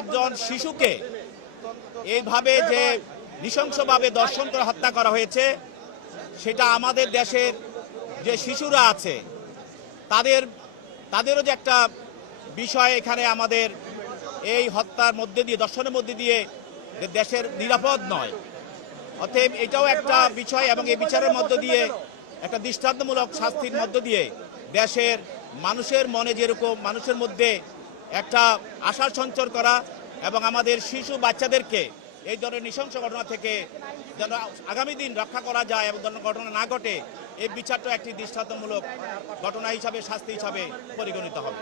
একজন শিশুকে এইভাবে যে নৃশংসভাবে দর্শন করে হত্যা করা হয়েছে, সেটা আমাদের দেশের যে শিশুরা আছে তাদেরও যে একটা বিষয় এখানে আমাদের এই হত্যার মধ্যে দিয়ে, দর্শনের মধ্যে দিয়ে দেশের নিরাপদ নয়। অতএব এটাও একটা বিষয় এবং এই বিচারের মধ্য দিয়ে একটা দৃষ্টান্তমূলক শাস্তির মধ্য দিয়ে দেশের মানুষের মনে যেরকম মানুষের মধ্যে একটা আশার সঞ্চার করা এবং আমাদের শিশু বাচ্চাদেরকে এই ধরনের নৃশংস ঘটনা থেকে যেন আগামী দিন রক্ষা করা যায় এবং ধরনের ঘটনা না ঘটে, এই বিচারটা একটি দৃষ্টান্তমূলক ঘটনা হিসাবে, শাস্তি হিসাবে পরিগণিত হবে।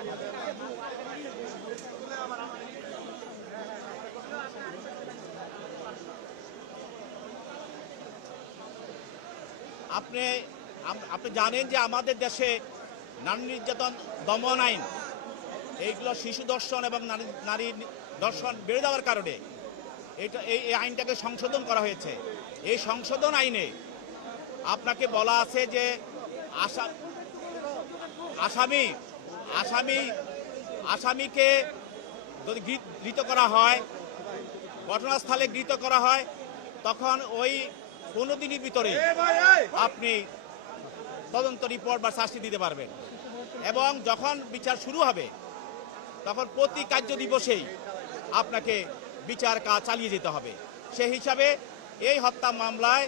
আপনি জানেন যে আমাদের দেশে নারী নির্যাতন দমন আইন, এইগুলো শিশু ধর্ষণ এবং নারী ধর্ষণ বেড়ে যাওয়ার কারণে এই আইনটাকে সংশোধন করা হয়েছে। এই সংশোধন আইনে আপনাকে বলা আছে যে আসামিকে যদি গৃহীত করা হয়, ঘটনাস্থলে গৃহীত করা হয়, তখন ওই 15 দিনের ভিতরে আপনি তদন্ত রিপোর্ট বা শাস্তি দিতে পারবেন এবং যখন বিচার শুরু হবে তখন প্রতি কার্য দিবসেই আপনাকে বিচার কাজ চালিয়ে যেতে হবে। সেই হিসাবে এই হত্যা মামলায়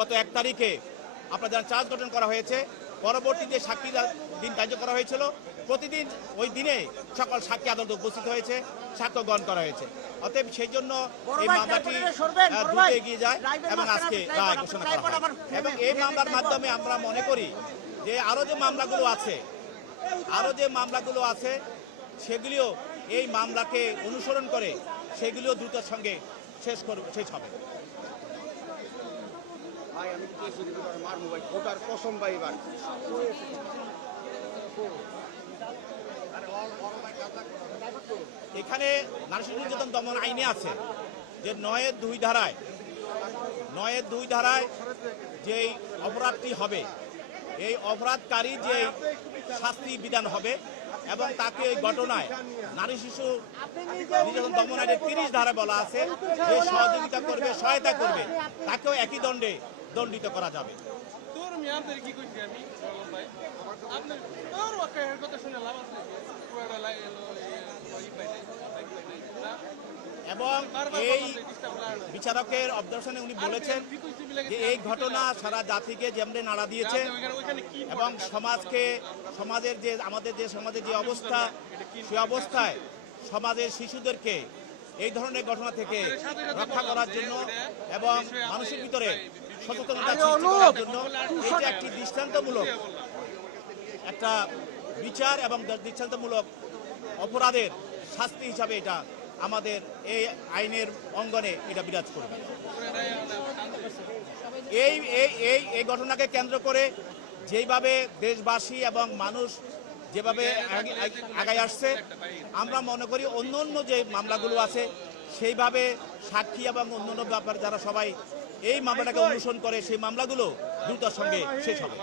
গত 1 তারিখে আপনার যারা চার্জ গঠন করা হয়েছে, পরবর্তীতে সাক্ষী দিন ধার্য করা হয়েছিল, প্রতিদিন ওই দিনে সকল সাক্ষী আদালতে উপস্থিত হয়েছে, সাক্ষ্য গ্রহণ করা হয়েছে। অতএব সেই জন্য এই মামলাটি দ্রুত এগিয়ে যায় এবং আজকে রায় ঘোষণা করা হয়। এবং এই মামলার মাধ্যমে আমরা মনে করি যে আরো যে মামলাগুলো আছে সেগুলিও এই মামলাকে অনুসরণ করে সেগুলিও দ্রুতের সঙ্গে শেষ হবে। এখানে নারী শিশু নির্যাতন দমন আইনে আছে যে 9-2 ধারায় যে অপরাধটি হবে, এই অপরাধকারী যে শাস্তি বিধান হবে এবং তাকে এই ঘটনায় নারী শিশু নির্যাতন দমন আইনের 30 ধারায় বলা আছে যে সহযোগিতা করবে, সহায়তা করবে, তাকেও একই দণ্ডে দণ্ডিত করা যাবে। এবং এই বিচারকের অবজারভেশনে উনি বলেছেন যে এই ঘটনা সারা জাতিকে যেমনি নাড়া দিয়েছে এবং সমাজের যে আমাদের যে সমাজের যে অবস্থা, সেই অবস্থায় সমাজের শিশুদেরকে এই ধরনের ঘটনা থেকে রক্ষা করার জন্য এবং মানুষের ভিতরে সচেতনতা সৃষ্টি করার জন্য এটা একটি দৃষ্টান্তমূলক একটা বিচার এবং দৃষ্টান্তমূলক অপরাধের শাস্তি হিসাবে এটা আমাদের এই আইনের অঙ্গনে এটা বিরাজ করবে। এই ঘটনাকে কেন্দ্র করে যেভাবে দেশবাসী এবং মানুষ যেভাবে আগায় আসছে, আমরা মনে করি অন্য যে মামলাগুলো আছে সেইভাবে সাক্ষী এবং অন্যান্য ব্যাপারে যারা সবাই এই মামলাটাকে অনুসরণ করে সেই মামলাগুলো দ্রুততার সঙ্গে শেষ হবে।